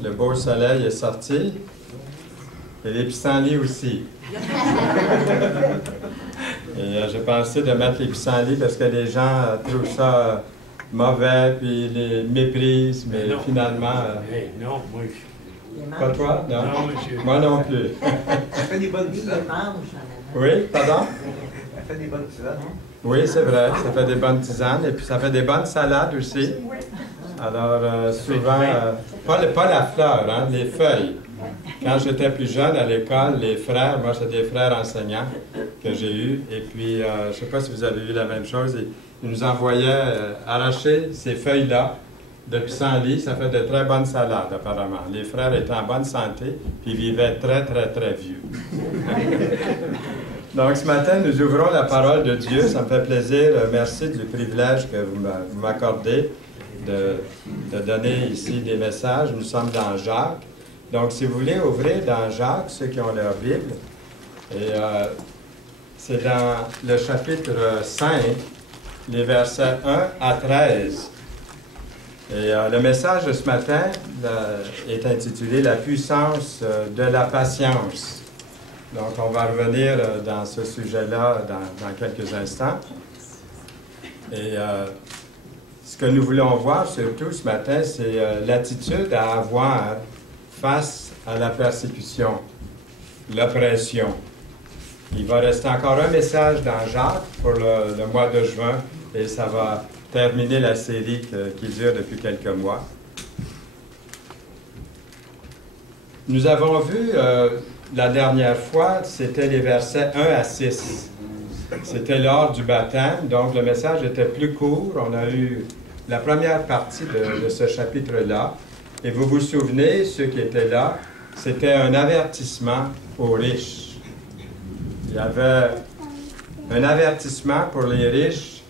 Le beau soleil est sorti. Et les pissenlits aussi. Et j'ai pensé de mettre les pissenlits parce que les gens trouvent ça mauvais, puis les méprisent, mais non. finalement... non, moi, je... Pas toi? Non? Non, monsieur. Moi non plus. Elle fait des bonnes tisanes. Oui, pardon? Elle fait des bonnes tisanes. Oui, c'est vrai. Ça fait des bonnes tisanes. Et puis ça fait des bonnes salades aussi. Alors, souvent, pas la fleur, hein, les feuilles. Quand j'étais plus jeune à l'école, les frères, moi c'est des frères enseignants que j'ai eus, et puis je ne sais pas si vous avez vu la même chose, ils nous envoyaient arracher ces feuilles-là de pissenlit, ça fait de très bonnes salades apparemment. Les frères étaient en bonne santé, puis ils vivaient très, très, très vieux. Donc ce matin, nous ouvrons la parole de Dieu, ça me fait plaisir, merci du privilège que vous m'accordez de donner ici des messages. Nous sommes dans Jacques. Donc, si vous voulez ouvrir dans Jacques, ceux qui ont leur Bible, et c'est dans le chapitre 5, les versets 1 à 13. Et le message de ce matin est intitulé « La puissance de la patience ». Donc, on va revenir dans ce sujet-là dans quelques instants. Et ce que nous voulons voir surtout ce matin, c'est l'attitude à avoir face à la persécution, l'oppression. Il va rester encore un message dans Jacques pour le mois de juin et ça va terminer la série qui dure depuis quelques mois. Nous avons vu la dernière fois, c'était les versets 1 à 6. C'était lors du baptême, donc le message était plus court. On a eu la première partie de ce chapitre-là. Et vous vous souvenez, ceux qui étaient là, c'était un avertissement aux riches. Il y avait un avertissement pour les riches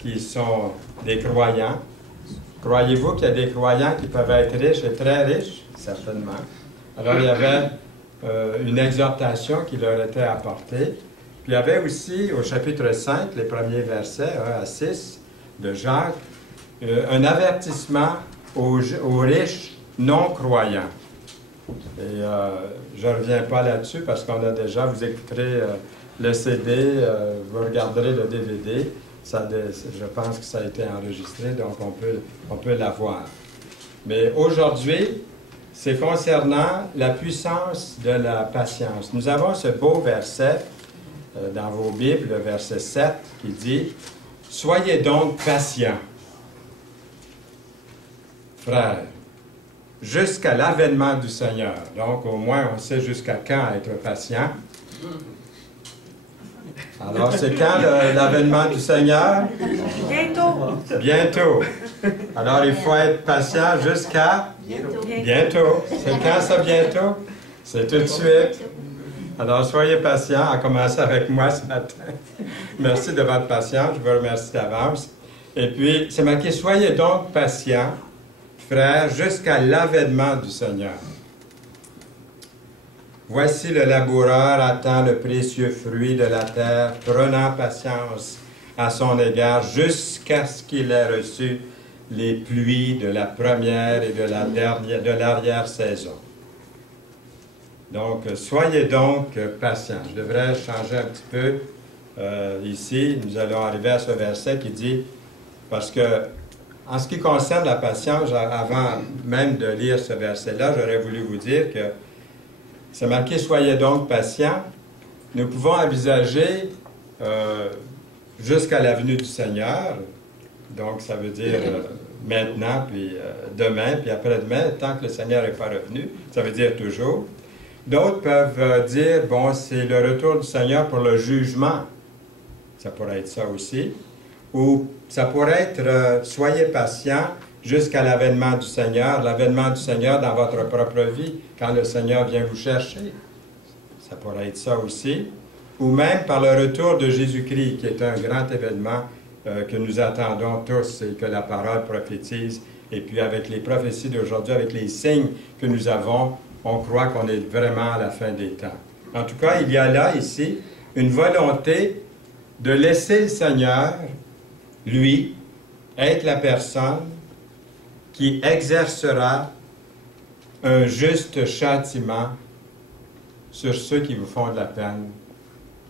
qui sont des croyants. Croyez-vous qu'il y a des croyants qui peuvent être riches et très riches? Certainement. Alors, il y avait une exhortation qui leur était apportée. Puis, il y avait aussi, au chapitre 5, les premiers versets, 1 à 6, de Jacques, un avertissement aux riches non-croyants. Et je ne reviens pas là-dessus parce qu'on a déjà, vous écouterez le CD, vous regarderez le DVD, je pense que ça a été enregistré, donc on peut l'avoir. Mais aujourd'hui, c'est concernant la puissance de la patience. Nous avons ce beau verset dans vos Bibles, le verset 7, qui dit « Soyez donc patients, frères, jusqu'à l'avènement du Seigneur. » Donc, au moins, on sait jusqu'à quand être patient. Alors, c'est quand l'avènement du Seigneur? Bientôt. Bientôt. Alors, il faut être patient jusqu'à? Bientôt. C'est quand ça, bientôt? C'est tout de suite. Alors, soyez patients, à commencer avec moi ce matin. Merci de votre patience, je vous remercie d'avance. Et puis, c'est marqué, soyez donc patients, frères, jusqu'à l'avènement du Seigneur. Voici le laboureur attend le précieux fruit de la terre, prenant patience à son égard jusqu'à ce qu'il ait reçu les pluies de la première et de l'arrière-saison. Donc, soyez donc patients. Je devrais changer un petit peu ici. Nous allons arriver à ce verset qui dit, parce que en ce qui concerne la patience, avant même de lire ce verset-là, j'aurais voulu vous dire que c'est marqué « Soyez donc patients ». Nous pouvons envisager jusqu'à la venue du Seigneur, donc ça veut dire maintenant, puis demain, puis après-demain, tant que le Seigneur n'est pas revenu, ça veut dire toujours. D'autres peuvent dire, bon, c'est le retour du Seigneur pour le jugement. Ça pourrait être ça aussi. Ou ça pourrait être, soyez patients jusqu'à l'avènement du Seigneur dans votre propre vie, quand le Seigneur vient vous chercher. Ça pourrait être ça aussi. Ou même par le retour de Jésus-Christ, qui est un grand événement que nous attendons tous et que la parole prophétise. Et puis avec les prophéties d'aujourd'hui, avec les signes que nous avons, on croit qu'on est vraiment à la fin des temps. En tout cas, il y a là, ici, une volonté de laisser le Seigneur, lui, être la personne qui exercera un juste châtiment sur ceux qui vous font de la peine,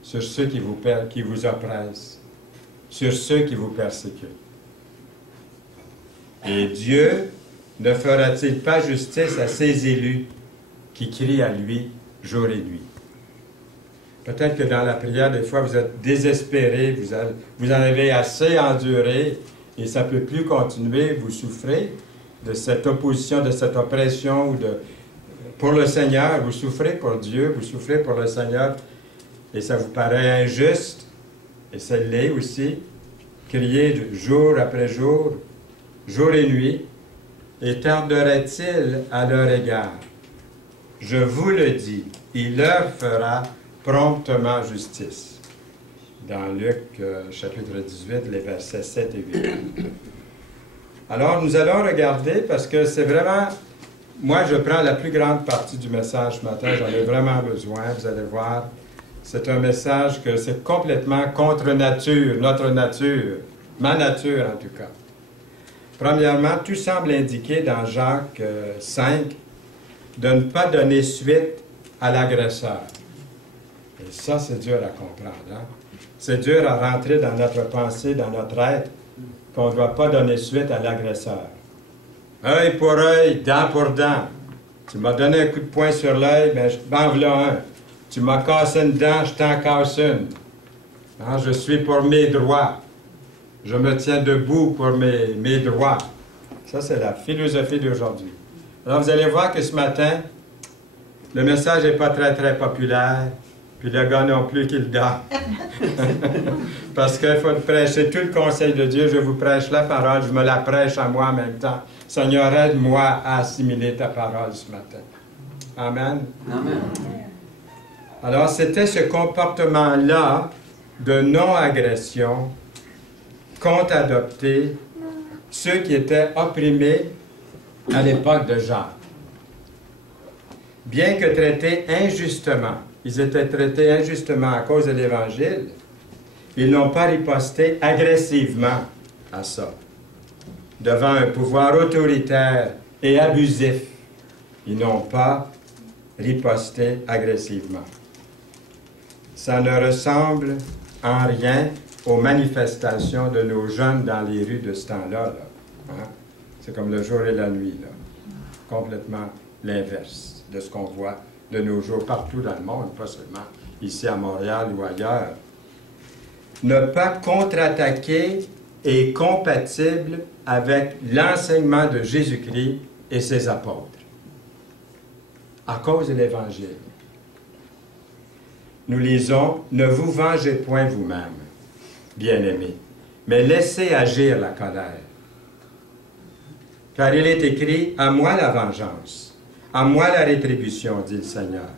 sur ceux qui vous oppressent, sur ceux qui vous persécutent. Et Dieu ne fera-t-il pas justice à ses élus qui crient à lui jour et nuit? Peut-être que dans la prière, des fois, vous êtes désespéré, vous en avez assez enduré et ça ne peut plus continuer, vous souffrez de cette opposition, de cette oppression pour le Seigneur, vous souffrez pour Dieu, vous souffrez pour le Seigneur et ça vous paraît injuste, et ça l'est aussi, crier jour après jour, jour et nuit, et tarderait-il à leur égard? Je vous le dis, il leur fera promptement justice. Dans Luc, chapitre 18, les versets 7 et 8. Alors, nous allons regarder, parce que c'est vraiment... Moi, je prends la plus grande partie du message ce matin, j'en ai vraiment besoin, vous allez voir. C'est un message que c'est complètement contre nature, notre nature, ma nature en tout cas. Premièrement, tout semble indiquer dans Jacques 5 de ne pas donner suite à l'agresseur. Et ça, c'est dur à comprendre. Hein? C'est dur à rentrer dans notre pensée, dans notre être, qu'on ne doit pas donner suite à l'agresseur. Œil pour œil, dent pour dent. Tu m'as donné un coup de poing sur l'œil, bien, en voilà un. Tu m'as cassé une dent, je t'en casse une. Hein, je suis pour mes droits. Je me tiens debout pour mes droits. Ça, c'est la philosophie d'aujourd'hui. Alors, vous allez voir que ce matin, le message n'est pas très, très populaire, puis le gars non plus qui le donne. Parce qu'il faut prêcher tout le conseil de Dieu. Je vous prêche la parole, je me la prêche à moi en même temps. Seigneur, aide-moi à assimiler ta parole ce matin. Amen. Amen. Alors, c'était ce comportement-là de non-agression qu'ont adopté ceux qui étaient opprimés à l'époque de Jacques. Bien que traités injustement, ils étaient traités injustement à cause de l'Évangile, ils n'ont pas riposté agressivement à ça. Devant un pouvoir autoritaire et abusif, ils n'ont pas riposté agressivement. Ça ne ressemble en rien aux manifestations de nos jeunes dans les rues de ce temps-là. Là. Hein? C'est comme le jour et la nuit. Là. Complètement l'inverse de ce qu'on voit de nos jours partout dans le monde, pas seulement ici à Montréal ou ailleurs. Ne pas contre-attaquer est compatible avec l'enseignement de Jésus-Christ et ses apôtres. À cause de l'Évangile. Nous lisons « Ne vous vengez point vous-même, bien-aimés, mais laissez agir la colère. Car il est écrit « À moi la vengeance, à moi la rétribution, dit le Seigneur. »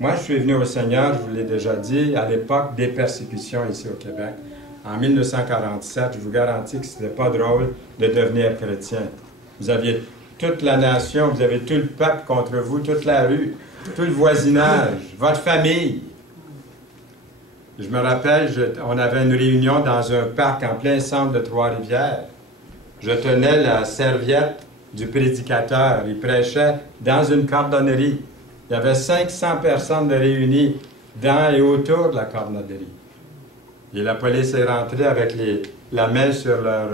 Moi, je suis venu au Seigneur, je vous l'ai déjà dit, à l'époque des persécutions ici au Québec. En 1947, je vous garantis que ce n'était pas drôle de devenir chrétien. Vous aviez toute la nation, vous avez tout le peuple contre vous, toute la rue, tout le voisinage, votre famille. Je me rappelle, on avait une réunion dans un parc en plein centre de Trois-Rivières. Je tenais la serviette du prédicateur. Il prêchait dans une cordonnerie. Il y avait 500 personnes de réunies dans et autour de la cordonnerie. Et la police est rentrée avec la main sur leur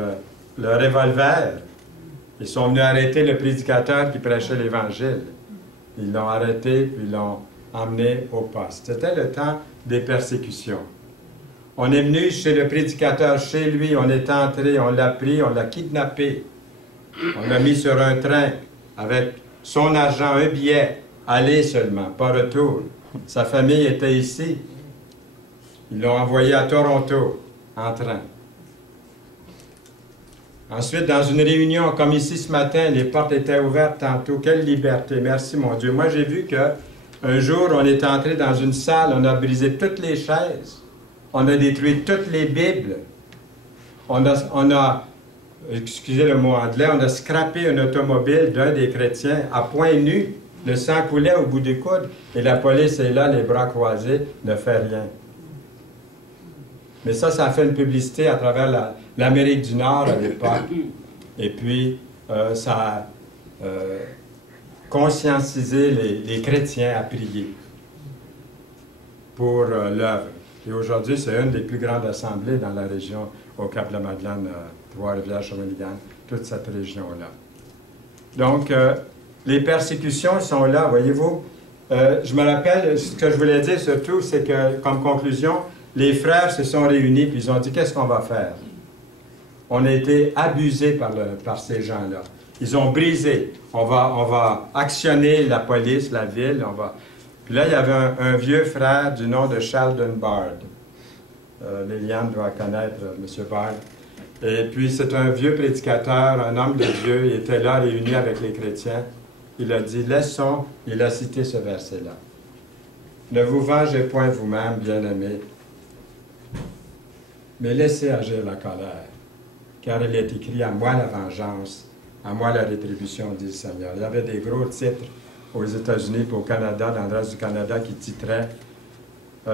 revolver. Ils sont venus arrêter le prédicateur qui prêchait l'Évangile. Ils l'ont arrêté, puis l'ont emmené au poste. C'était le temps des persécutions. On est venu chez le prédicateur, chez lui, on est entré, on l'a pris, on l'a kidnappé. On l'a mis sur un train avec son argent, un billet, aller seulement, pas retour. Sa famille était ici. Ils l'ont envoyé à Toronto, en train. Ensuite, dans une réunion, comme ici ce matin, les portes étaient ouvertes tantôt. Quelle liberté! Merci, mon Dieu. Moi, j'ai vu qu'un jour, on est entré dans une salle, on a brisé toutes les chaises. On a détruit toutes les Bibles. On a excusez le mot anglais, on a scrappé une automobile d'un des chrétiens à point nu. Le sang coulait au bout du coude. Et la police est là, les bras croisés, ne fait rien. Mais ça a fait une publicité à travers l'Amérique du Nord à l'époque. Et puis, ça a conscientiser les chrétiens à prier pour l'œuvre. Et aujourd'hui, c'est une des plus grandes assemblées dans la région, au Cap-de-la-Madeleine, Trois-Rivières, Shawinigan, toute cette région-là. Donc, les persécutions sont là, voyez-vous. Je me rappelle, ce que je voulais dire surtout, c'est que, comme conclusion, les frères se sont réunis, puis ils ont dit, qu'est-ce qu'on va faire? On a été abusés par ces gens-là. Ils ont brisé. On va actionner la police, la ville, Puis là, il y avait un vieux frère du nom de Sheldon Bard. Liliane doit connaître M. Bard. Et puis, c'est un vieux prédicateur, un homme de Dieu. Il était là, réuni avec les chrétiens. Il a dit, laissons, il a cité ce verset-là. Ne vous vengez point vous-même, bien-aimés, mais laissez agir la colère, car il est écrit, à moi la vengeance, à moi la rétribution, dit le Seigneur. Il y avait des gros titres aux États-Unis et au Canada, dans le reste du Canada, qui titraient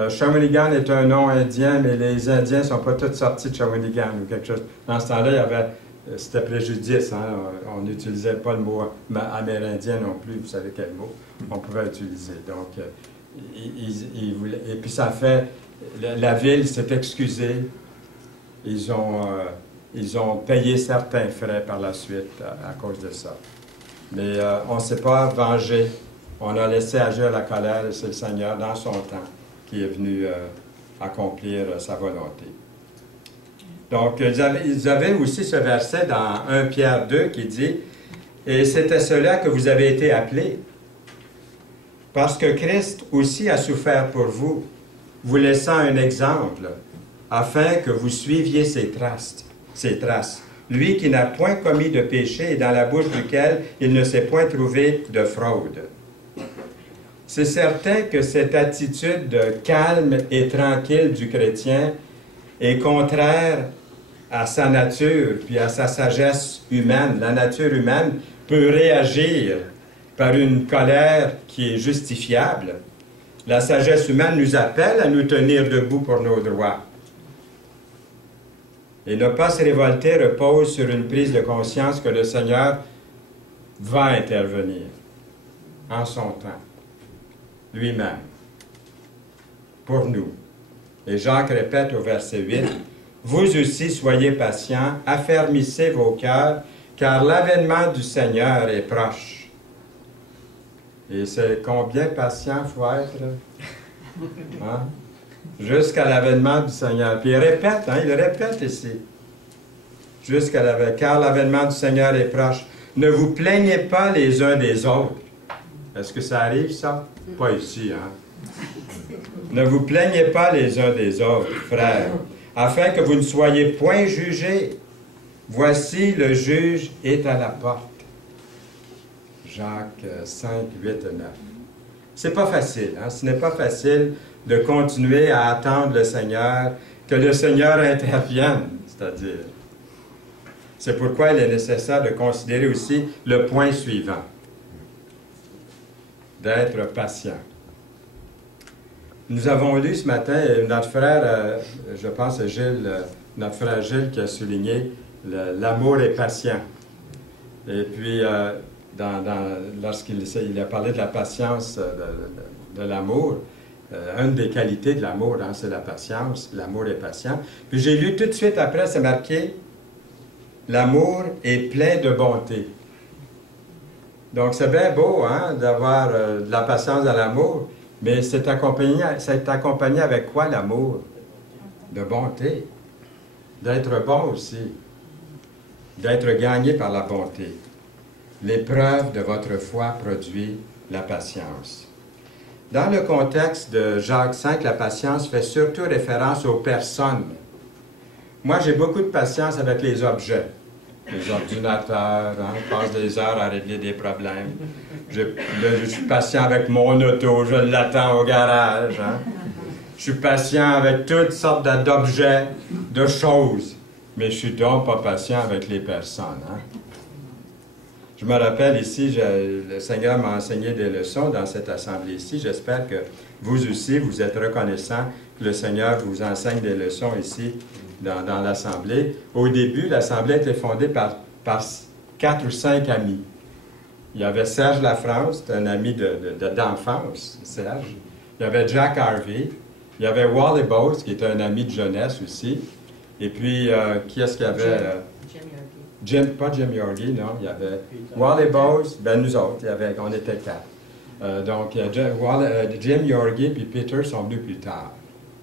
Shawinigan est un nom indien, mais les Indiens ne sont pas tous sortis de Shawinigan ou quelque chose. Dans ce temps-là, il y avait, c'était préjudice, hein? On n'utilisait pas le mot amérindien non plus, vous savez quel mot on pouvait utiliser. Donc, et puis ça fait, la ville s'est excusée, ils ont payé certains frais par la suite à cause de ça. Mais on ne s'est pas vengé, on a laissé agir la colère, et c'est le Seigneur, dans son temps, qui est venu accomplir sa volonté. Donc, ils avaient aussi ce verset dans 1 Pierre 2 qui dit « Et c'est à cela que vous avez été appelés, parce que Christ aussi a souffert pour vous, vous laissant un exemple, afin que vous suiviez ses traces. Lui qui n'a point commis de péché et dans la bouche duquel il ne s'est point trouvé de fraude. » C'est certain que cette attitude calme et tranquille du chrétien est contraire à sa nature, puis à sa sagesse humaine. La nature humaine peut réagir par une colère qui est justifiable. La sagesse humaine nous appelle à nous tenir debout pour nos droits. Et ne pas se révolter repose sur une prise de conscience que le Seigneur va intervenir en son temps, lui-même, pour nous. Et Jacques répète au verset 8, « Vous aussi soyez patients, affermissez vos cœurs, car l'avènement du Seigneur est proche. » Et c'est combien patient il faut être? Hein? Jusqu'à l'avènement du Seigneur. Puis il répète ici. Jusqu'à l'avènement, car l'avènement du Seigneur est proche. Ne vous plaignez pas les uns des autres. Est-ce que ça arrive, ça? Pas ici, hein? Ne vous plaignez pas les uns des autres, frères, afin que vous ne soyez point jugés. Voici, le juge est à la porte. Jacques 5, 8 et 9. C'est pas facile, hein? Ce n'est pas facile de continuer à attendre le Seigneur, que le Seigneur intervienne, c'est-à-dire. C'est pourquoi il est nécessaire de considérer aussi le point suivant, d'être patient. Nous avons lu ce matin, notre frère, je pense c'est Gilles, notre frère Gilles qui a souligné l'amour est patient. Et puis, lorsqu'il a parlé de la patience de l'amour, une des qualités de l'amour, hein, c'est la patience. L'amour est patient. Puis j'ai lu tout de suite après, c'est marqué « L'amour est plein de bonté ». Donc c'est bien beau hein, d'avoir de la patience dans l'amour, mais c'est accompagné avec quoi l'amour? De bonté. D'être bon aussi. D'être gagné par la bonté. L'épreuve de votre foi produit la patience. Dans le contexte de Jacques 5, la patience fait surtout référence aux personnes. Moi, j'ai beaucoup de patience avec les objets. Les ordinateurs, hein, je passe des heures à régler des problèmes. Je suis patient avec mon auto, je l'attends au garage. Hein. Je suis patient avec toutes sortes d'objets, de choses. Mais je suis donc pas patient avec les personnes. Hein. Je me rappelle ici, le Seigneur m'a enseigné des leçons dans cette assemblée-ci. J'espère que vous aussi, vous êtes reconnaissants que le Seigneur vous enseigne des leçons ici dans l'assemblée. Au début, l'assemblée était fondée par 4 ou 5 amis. Il y avait Serge Lafrance, c'est un ami d'enfance, Serge. Il y avait Jack Harvey. Il y avait Wally Bowes, qui était un ami de jeunesse aussi. Et puis, qui est-ce qu'il y avait? Pas Jim Yorgi, non. Il y avait Wally Bowes, ben nous autres, on était 4. Donc, Jim Yorgi et Peter sont venus plus tard,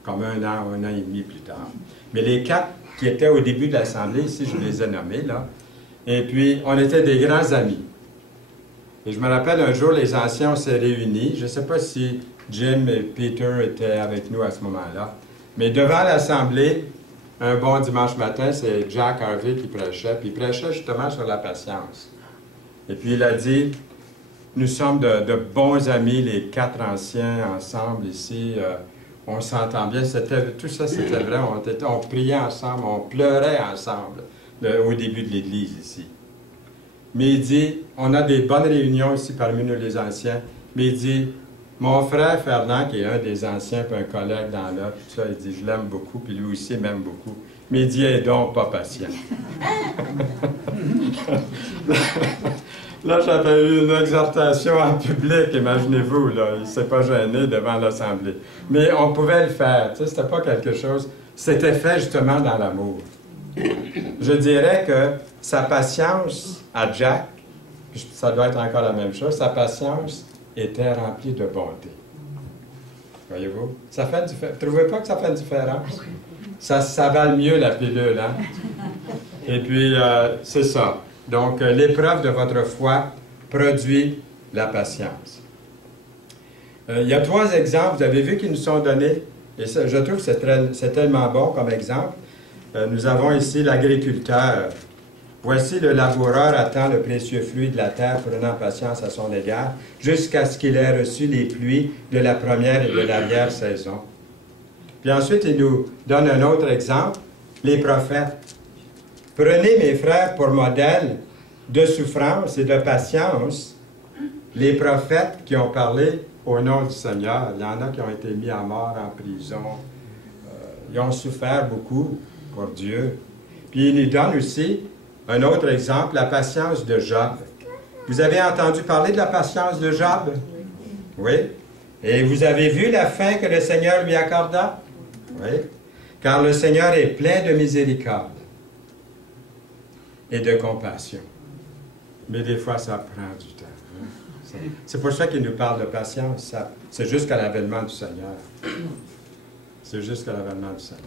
comme un an et demi plus tard. Mais les 4 qui étaient au début de l'Assemblée, ici, je les ai nommés, là. Et puis, on était des grands amis. Et je me rappelle, un jour, les anciens, on s'est réunis. Je ne sais pas si Jim et Peter étaient avec nous à ce moment-là. Mais devant l'Assemblée, un bon dimanche matin, c'est Jack Harvey qui prêchait. Puis il prêchait justement sur la patience. Et puis il a dit, nous sommes de bons amis, les 4 anciens ensemble ici. On s'entend bien. Tout ça, c'était vrai. On priait ensemble, on pleurait ensemble au début de l'Église ici. Mais il dit, on a des bonnes réunions ici parmi nous les anciens. Mais il dit, mon frère Fernand, qui est un des anciens, puis un collègue dans l'œuvre, tout ça, il dit, je l'aime beaucoup, puis lui aussi m'aime beaucoup. Mais il dit, il est donc pas patient. Là, j'avais eu une exhortation en public, imaginez-vous, là. Il ne s'est pas gêné devant l'Assemblée. Mais on pouvait le faire, tu sais, c'était pas quelque chose... C'était fait justement dans l'amour. Je dirais que sa patience à Jack, ça doit être encore la même chose, sa patience était remplie de bonté. Voyez-vous? Ça fait vous trouvez pas que ça fait une différence? Ça va mieux la pilule, hein? Et puis, c'est ça. Donc, l'épreuve de votre foi produit la patience. Il y a 3 exemples, vous avez vu, qui nous sont donnés, et ça, je trouve que c'est tellement bon comme exemple. Nous avons ici l'agriculteur. Voici le laboureur attend le précieux fruit de la terre, prenant patience à son égard, jusqu'à ce qu'il ait reçu les pluies de la première et de l'arrière-saison. Puis ensuite, il nous donne un autre exemple, les prophètes. Prenez, mes frères, pour modèle de souffrance et de patience les prophètes qui ont parlé au nom du Seigneur. Il y en a qui ont été mis à mort en prison. Ils ont souffert beaucoup pour Dieu. Puis il nous donne aussi un autre exemple, la patience de Job. Vous avez entendu parler de la patience de Job? Oui. Et vous avez vu la fin que le Seigneur lui accorda? Oui. Car le Seigneur est plein de miséricorde et de compassion. Mais des fois, ça prend du temps. Hein? C'est pour ça qu'il nous parle de patience. C'est jusqu'à l'avènement du Seigneur. C'est jusqu'à l'avènement du Seigneur.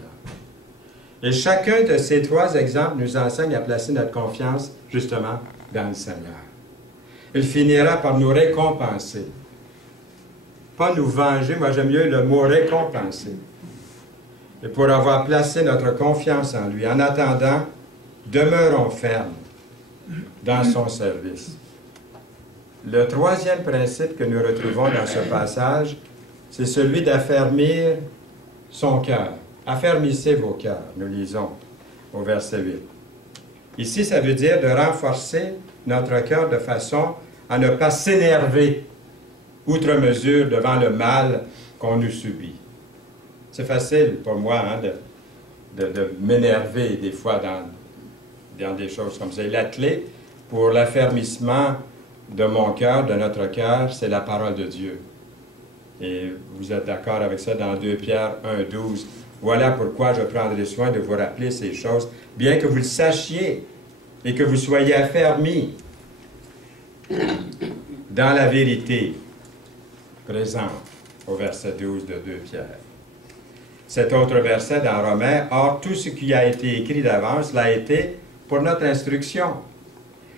Et chacun de ces 3 exemples nous enseigne à placer notre confiance, justement, dans le Seigneur. Il finira par nous récompenser. Pas nous venger, moi j'aime mieux le mot récompenser. Et pour avoir placé notre confiance en lui. En attendant, demeurons fermes dans son service. Le 3e principe que nous retrouvons dans ce passage, c'est celui d'affermir son cœur. Affermissez vos cœurs, nous lisons au verset 8. Ici, ça veut dire de renforcer notre cœur de façon à ne pas s'énerver outre mesure devant le mal qu'on nous subit. C'est facile pour moi hein, de m'énerver des fois dans des choses comme ça. Et la clé pour l'affermissement de mon cœur, de notre cœur, c'est la parole de Dieu. Et vous êtes d'accord avec ça dans 2 Pierre 1,12. Voilà pourquoi je prendrai soin de vous rappeler ces choses, bien que vous le sachiez et que vous soyez affermis dans la vérité présente, au verset 12 de 2 Pierre. Cet autre verset dans Romains, « Or, tout ce qui a été écrit d'avance l'a été pour notre instruction,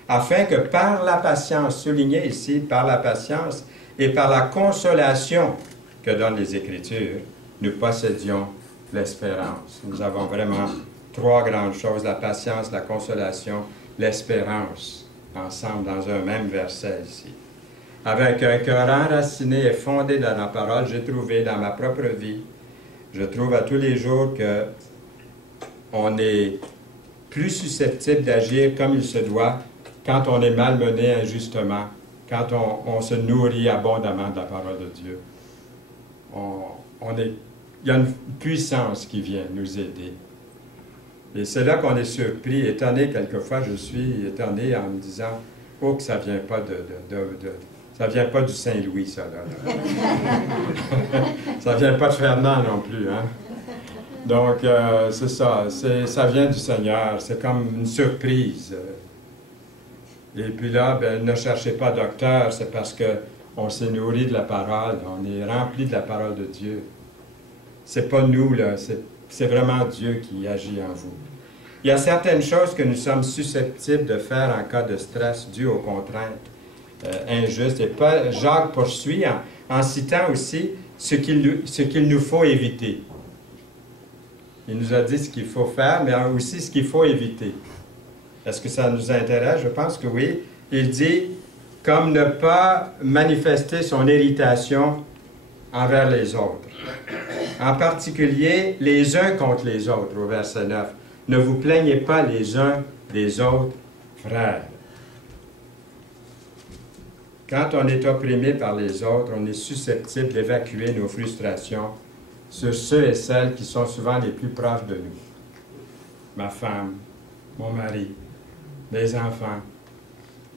afin que par la patience, souligné ici, par la patience et par la consolation que donnent les Écritures, nous possédions l'espérance. » Nous avons vraiment 3 grandes choses, la patience, la consolation, l'espérance, ensemble dans un même verset ici. Avec un cœur enraciné et fondé dans la parole, j'ai trouvé dans ma propre vie, je trouve à tous les jours que on est plus susceptible d'agir comme il se doit quand on est malmené injustement, quand on se nourrit abondamment de la parole de Dieu. Il y a une puissance qui vient nous aider. Et c'est là qu'on est surpris, étonné quelquefois, je suis étonné en me disant, Oh, que ça vient pas ça vient pas du Saint-Louis, ça, là. Ça vient pas de Fernand non plus, hein. Donc, c'est ça. Ça vient du Seigneur. C'est comme une surprise. Et puis là, ben, ne cherchez pas docteur, c'est parce qu'on s'est nourri de la parole. On est rempli de la parole de Dieu. C'est pas nous, là. C'est vraiment Dieu qui agit en vous. Il y a certaines choses que nous sommes susceptibles de faire en cas de stress dû aux contraintes injustes. Et Jacques poursuit en citant aussi ce qu'il nous faut éviter. Il nous a dit ce qu'il faut faire, mais aussi ce qu'il faut éviter. Est-ce que ça nous intéresse? Je pense que oui. Il dit, comme ne pas manifester son irritation envers les autres. En particulier, les uns contre les autres, au verset 9. Ne vous plaignez pas les uns des autres, frères. Quand on est opprimé par les autres, on est susceptible d'évacuer nos frustrations sur ceux et celles qui sont souvent les plus proches de nous. Ma femme, mon mari, mes enfants,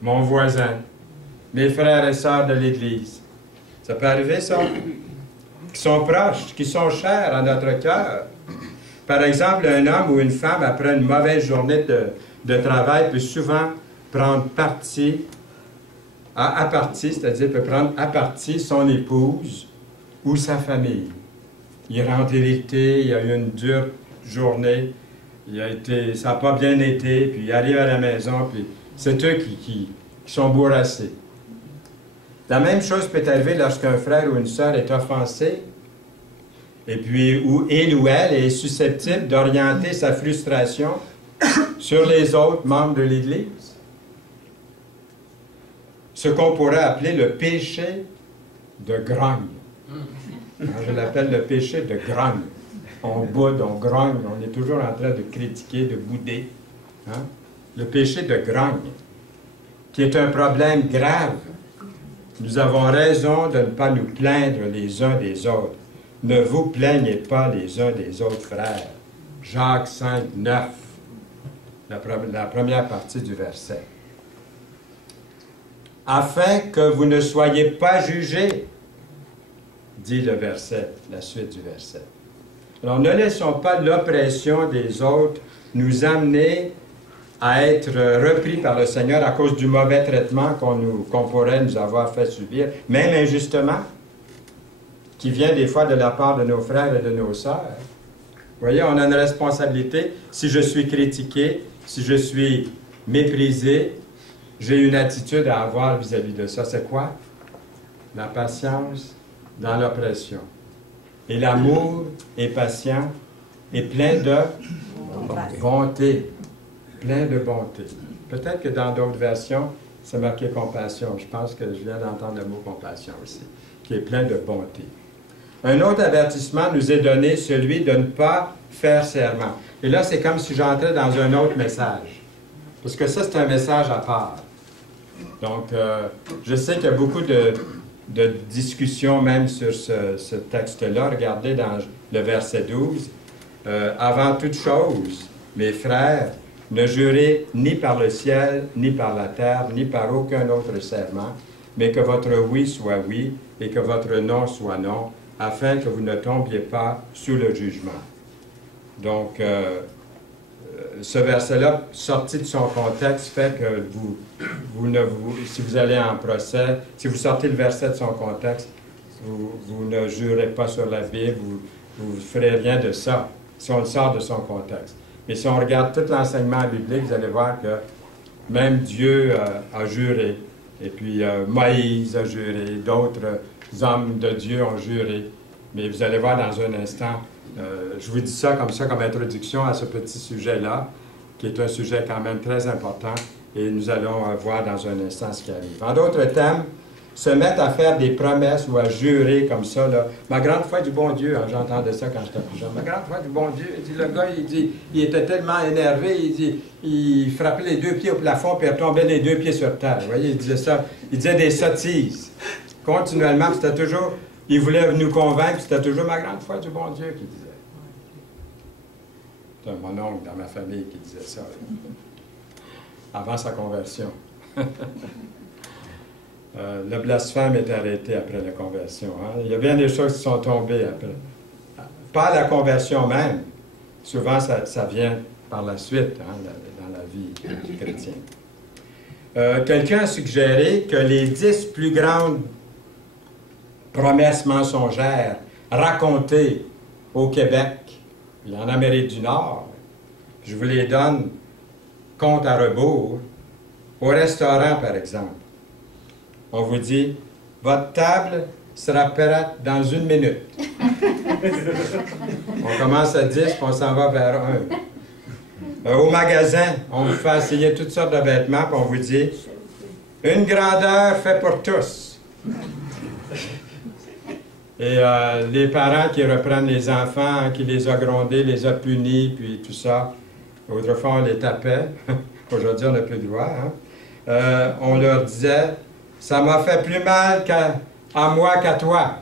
mon voisin, mes frères et sœurs de l'Église. Ça peut arriver, ça? Qui sont proches, qui sont chers à notre cœur. Par exemple, un homme ou une femme, après une mauvaise journée de travail, peut souvent prendre parti, c'est-à-dire peut prendre à partie son épouse ou sa famille. Il rentre irrité, il a eu une dure journée, ça n'a pas bien été, puis il arrive à la maison, puis c'est eux qui sont bourrassés. La même chose peut arriver lorsqu'un frère ou une sœur est offensé, et puis où il ou elle est susceptible d'orienter sa frustration sur les autres membres de l'Église. Ce qu'on pourrait appeler le péché de grogne. Je l'appelle le péché de grogne. On boude, on grogne, on est toujours en train de critiquer, de bouder. Hein? Le péché de grogne, qui est un problème grave. Nous avons raison de ne pas nous plaindre les uns des autres. Ne vous plaignez pas les uns des autres, frères. Jacques 5, 9, la première partie du verset. Afin que vous ne soyez pas jugés, dit le verset, la suite du verset. Alors, ne laissons pas l'oppression des autres nous amener à être repris par le Seigneur à cause du mauvais traitement qu'on pourrait nous avoir fait subir, même injustement, qui vient des fois de la part de nos frères et de nos sœurs. Vous voyez, on a une responsabilité. Si je suis critiqué, si je suis méprisé, j'ai une attitude à avoir vis-à-vis de ça. C'est quoi? La patience dans l'oppression. Et l'amour est patient et plein de bonté. Plein de bonté. Peut-être que dans d'autres versions, c'est marqué compassion. Je pense que je viens d'entendre le mot compassion aussi, qui est plein de bonté. Un autre avertissement nous est donné, celui de ne pas faire serment. Et là, c'est comme si j'entrais dans un autre message. Parce que ça, c'est un message à part. Donc, je sais qu'il y a beaucoup de discussions même sur ce texte-là. Regardez dans le verset 12. Avant toute chose, mes frères, ne jurez ni par le ciel, ni par la terre, ni par aucun autre serment, mais que votre oui soit oui et que votre non soit non, afin que vous ne tombiez pas sous le jugement. Donc, ce verset-là, sorti de son contexte, fait que si vous allez en procès, si vous sortez le verset de son contexte, vous ne jurez pas sur la Bible, vous ne ferez rien de ça, si on le sort de son contexte. Mais si on regarde tout l'enseignement biblique, vous allez voir que même Dieu a juré, et puis Moïse a juré, d'autres hommes de Dieu ont juré. Mais vous allez voir dans un instant, je vous dis ça comme introduction à ce petit sujet-là, qui est un sujet quand même très important, et nous allons voir dans un instant ce qui arrive. En d'autres termes, se mettre à faire des promesses ou à jurer comme ça, là. Ma grande foi du bon Dieu, hein, j'entendais ça quand j'étais plus jeune. Ma grande foi du bon Dieu, il dit, le gars, il était tellement énervé, il frappait les deux pieds au plafond, puis il retombait les deux pieds sur terre. Vous voyez, il disait ça, il disait des sottises, continuellement, c'était toujours, il voulait nous convaincre, c'était toujours ma grande foi du bon Dieu qui disait. C'est mon oncle dans ma famille qui disait ça, là, avant sa conversion. Le blasphème est arrêté après la conversion. Hein? Il y a bien des choses qui sont tombées après. Pas la conversion même. Souvent, ça vient par la suite hein, dans la vie chrétienne. Quelqu'un a suggéré que les 10 plus grandes promesses mensongères racontées au Québec et en Amérique du Nord, je vous les donne compte à rebours. Au restaurant, par exemple, on vous dit « Votre table sera prête dans 1 minute. » On commence à 10, puis on s'en va vers 1. Au magasin, on vous fait essayer toutes sortes de vêtements, puis on vous dit « Une grandeur fait pour tous. » Et les parents qui reprennent les enfants, qui les a grondés, les a punis, puis tout ça. Autrefois, on les tapait. Aujourd'hui, on n'a plus le droit. Hein? On leur disait « Ça m'a fait plus mal à moi qu'à toi. »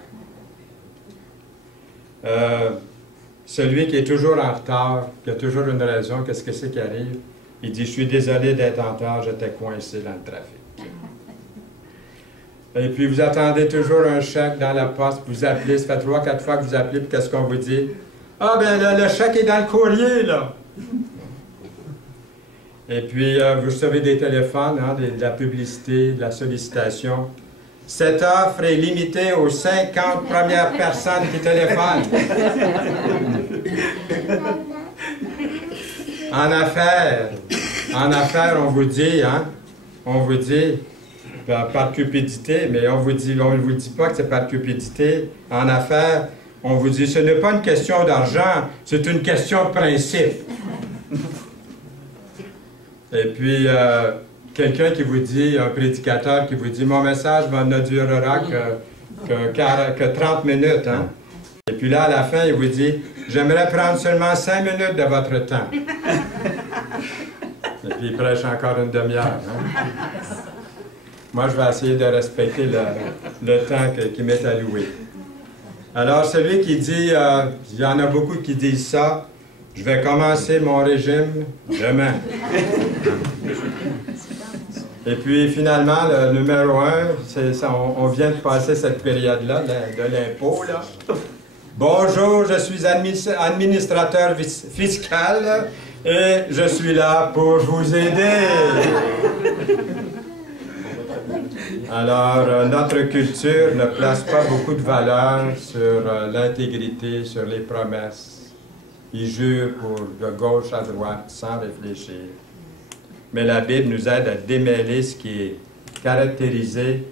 Celui qui est toujours en retard, qui a toujours une raison, qu'est-ce que c'est qui arrive? Il dit « Je suis désolé d'être en retard, j'étais coincé dans le trafic. » Et puis, vous attendez toujours un chèque dans la poste, vous appelez, ça fait 3-4 fois que vous appelez, puis qu'est-ce qu'on vous dit? « Ah, ben le chèque est dans le courrier, là! » Et puis, vous recevez des téléphones, hein, de la publicité, de la sollicitation. Cette offre est limitée aux 50 premières personnes qui téléphonent. En affaires, on vous dit, hein, par cupidité, mais on ne vous dit pas que c'est par cupidité. En affaires, on vous dit, ce n'est pas une question d'argent, c'est une question de principe. Et puis, quelqu'un qui vous dit, un prédicateur qui vous dit, mon message ne durera que 30 minutes. Hein? Et puis là, à la fin, il vous dit, j'aimerais prendre seulement 5 minutes de votre temps. Et puis, il prêche encore une demi-heure. Hein? Moi, je vais essayer de respecter le temps qui m'est alloué. Alors, celui qui dit, il y en a beaucoup qui disent ça, je vais commencer mon régime demain. Et puis, finalement, le numéro 1, on vient de passer cette période-là, de l'impôt, là. Bonjour, je suis administrateur fiscal et je suis là pour vous aider. Alors, notre culture ne place pas beaucoup de valeur sur l'intégrité, sur les promesses. Ils jurent de gauche à droite, sans réfléchir. Mais la Bible nous aide à démêler ce qui est caractérisé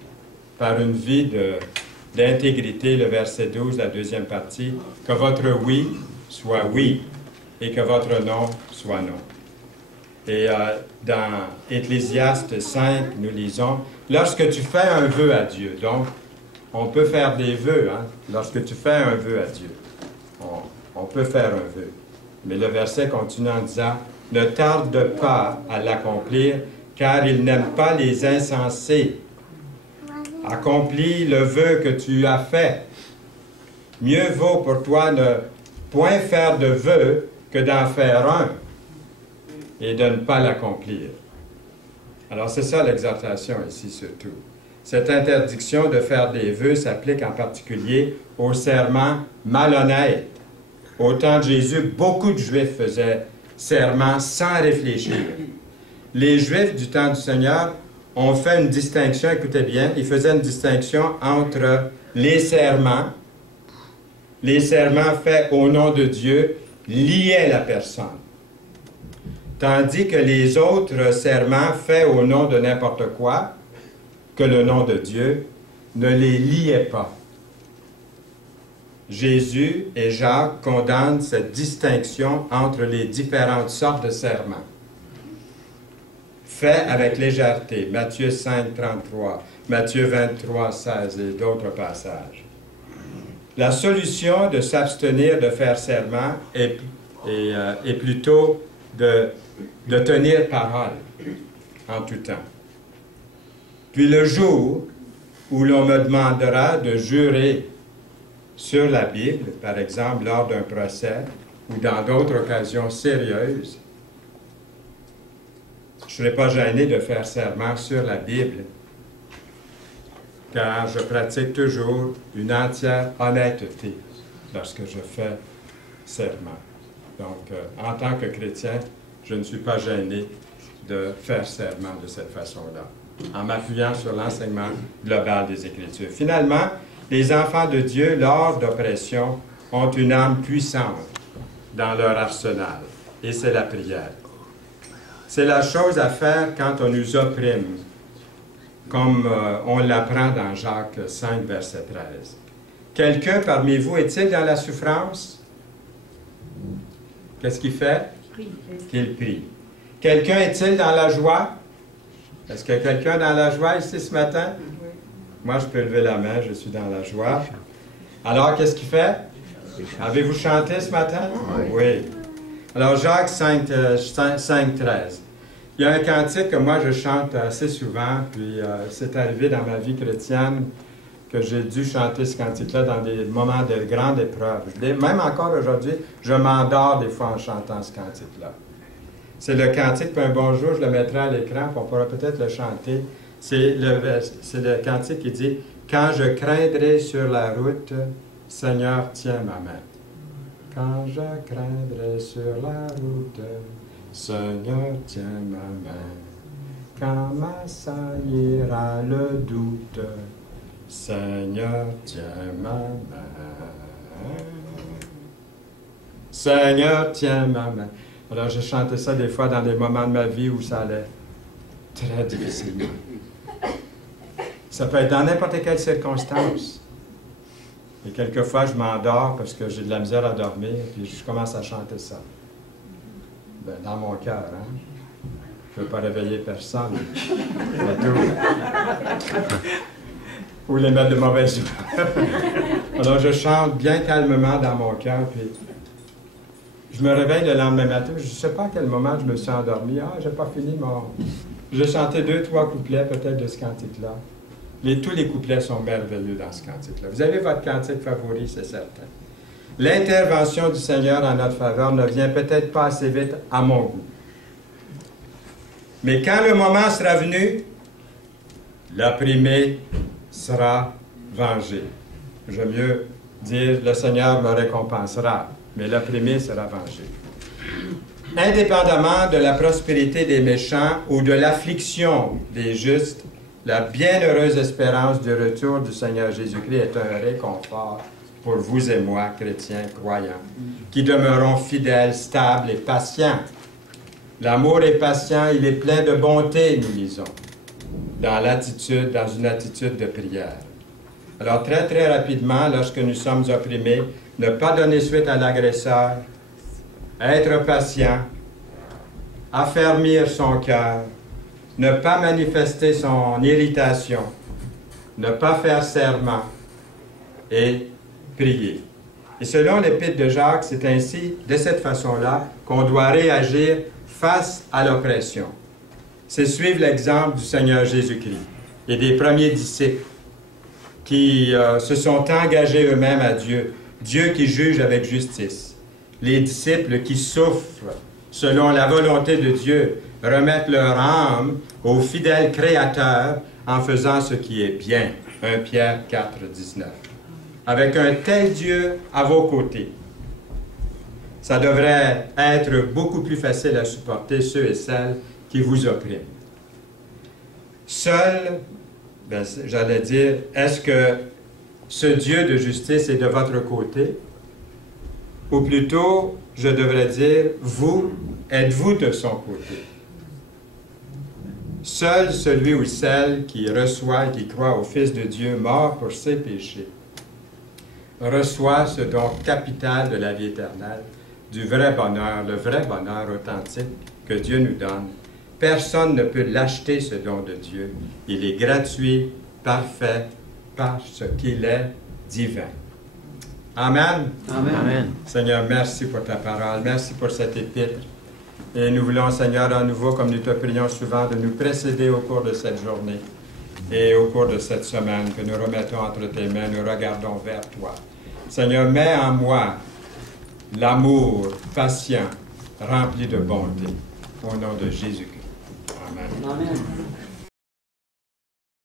par une vie d'intégrité, le verset 12, la deuxième partie, que votre oui soit oui et que votre non soit non. Et dans Ecclésiaste 5, nous lisons, « Lorsque tu fais un vœu à Dieu », donc on peut faire des vœux, hein, lorsque tu fais un vœu à Dieu, on peut faire un vœu. Mais le verset continue en disant, « Ne tarde pas à l'accomplir, car il n'aime pas les insensés. Accomplis le vœu que tu as fait. Mieux vaut pour toi ne point faire de vœu que d'en faire un et de ne pas l'accomplir. » Alors, c'est ça l'exhortation ici surtout. Cette interdiction de faire des vœux s'applique en particulier au serment malhonnête. Au temps de Jésus, beaucoup de Juifs faisaient serment sans réfléchir. Les Juifs du temps du Seigneur ont fait une distinction, écoutez bien, ils faisaient une distinction entre les serments faits au nom de Dieu, liaient la personne, tandis que les autres serments faits au nom de n'importe quoi, que le nom de Dieu, ne les liaient pas. Jésus et Jacques condamnent cette distinction entre les différentes sortes de serments, faits avec légèreté. Matthieu 5, 33, Matthieu 23, 16 et d'autres passages. La solution de s'abstenir de faire serment est plutôt de tenir parole en tout temps. Puis le jour où l'on me demandera de jurer sur la Bible, par exemple lors d'un procès ou dans d'autres occasions sérieuses, je ne serai pas gêné de faire serment sur la Bible, car je pratique toujours une entière honnêteté lorsque je fais serment. Donc, en tant que chrétien, je ne suis pas gêné de faire serment de cette façon-là, en m'appuyant sur l'enseignement global des Écritures. Finalement, les enfants de Dieu, lors d'oppression, ont une arme puissante dans leur arsenal, et c'est la prière. C'est la chose à faire quand on nous opprime, comme on l'apprend dans Jacques 5, verset 13. Quelqu'un parmi vous est-il dans la souffrance? Qu'est-ce qu'il fait? Qu'il prie. Quelqu'un est-il dans la joie? Est-ce qu'il y a quelqu'un dans la joie ici ce matin? Moi, je peux lever la main, je suis dans la joie. Alors, qu'est-ce qu'il fait? Avez-vous chanté ce matin? Oui. Alors, Jacques 5, 13. Il y a un cantique que moi, je chante assez souvent, puis c'est arrivé dans ma vie chrétienne que j'ai dû chanter ce cantique-là dans des moments de grande épreuve. Même encore aujourd'hui, je m'endors des fois en chantant ce cantique-là. C'est le cantique, puis un bon jour, je le mettrai à l'écran, puis on pourra peut-être le chanter. C'est le cantique qui dit « Quand je craindrai sur la route, Seigneur, tiens ma main. Quand je craindrai sur la route, Seigneur, tiens ma main. Quand m'assaillira le doute, Seigneur, tiens ma main. Seigneur, tiens ma main. » Alors, je chantais ça des fois dans des moments de ma vie où ça allait très difficilement. Ça peut être dans n'importe quelle circonstance. Et quelquefois, je m'endors parce que j'ai de la misère à dormir, puis je commence à chanter ça. Ben, dans mon cœur, hein? Je ne veux pas réveiller personne. Ou les mettre de mauvaise humeur. Alors, je chante bien calmement dans mon cœur, puis je me réveille le lendemain matin, je ne sais pas à quel moment je me suis endormi. Ah, j'ai pas fini mon... J'ai chanté 2-3 couplets peut-être de ce cantique-là. Tous les couplets sont merveilleux dans ce cantique-là. Vous avez votre cantique favori, c'est certain. L'intervention du Seigneur en notre faveur ne vient peut-être pas assez vite à mon goût. Mais quand le moment sera venu, l'opprimé sera vengé. J'aime mieux dire, le Seigneur me récompensera, mais l'opprimé sera vengé. Indépendamment de la prospérité des méchants ou de l'affliction des justes, la bienheureuse espérance du retour du Seigneur Jésus-Christ est un réconfort pour vous et moi, chrétiens, croyants, qui demeurons fidèles, stables et patients. L'amour est patient, il est plein de bonté, nous lisons, dans une attitude de prière. Alors, très, très rapidement, lorsque nous sommes opprimés, ne pas donner suite à l'agresseur, être patient, affermir son cœur, ne pas manifester son irritation, ne pas faire serment et prier. Et selon l'Épître de Jacques, c'est ainsi, de cette façon-là, qu'on doit réagir face à l'oppression. C'est suivre l'exemple du Seigneur Jésus-Christ et des premiers disciples qui se sont engagés eux-mêmes à Dieu, Dieu qui juge avec justice. Les disciples qui souffrent selon la volonté de Dieu, remettent leur âme au fidèle Créateur en faisant ce qui est bien. 1 Pierre 4, 19. Avec un tel Dieu à vos côtés, ça devrait être beaucoup plus facile à supporter ceux et celles qui vous oppriment. Seul, j'allais dire, est-ce que ce Dieu de justice est de votre côté? Ou plutôt, je devrais dire, vous, êtes-vous de son côté? Seul celui ou celle qui reçoit et qui croit au Fils de Dieu mort pour ses péchés reçoit ce don capital de la vie éternelle, du vrai bonheur, le vrai bonheur authentique que Dieu nous donne. Personne ne peut l'acheter, ce don de Dieu. Il est gratuit, parfait, parce qu'il est divin. Amen. Amen. Amen. Seigneur, merci pour ta parole. Merci pour cet épître. Et nous voulons, Seigneur, à nouveau, comme nous te prions souvent, de nous précéder au cours de cette journée et au cours de cette semaine que nous remettons entre tes mains, nous regardons vers toi. Seigneur, mets en moi l'amour patient, rempli de bonté, au nom de Jésus-Christ. Amen. Amen.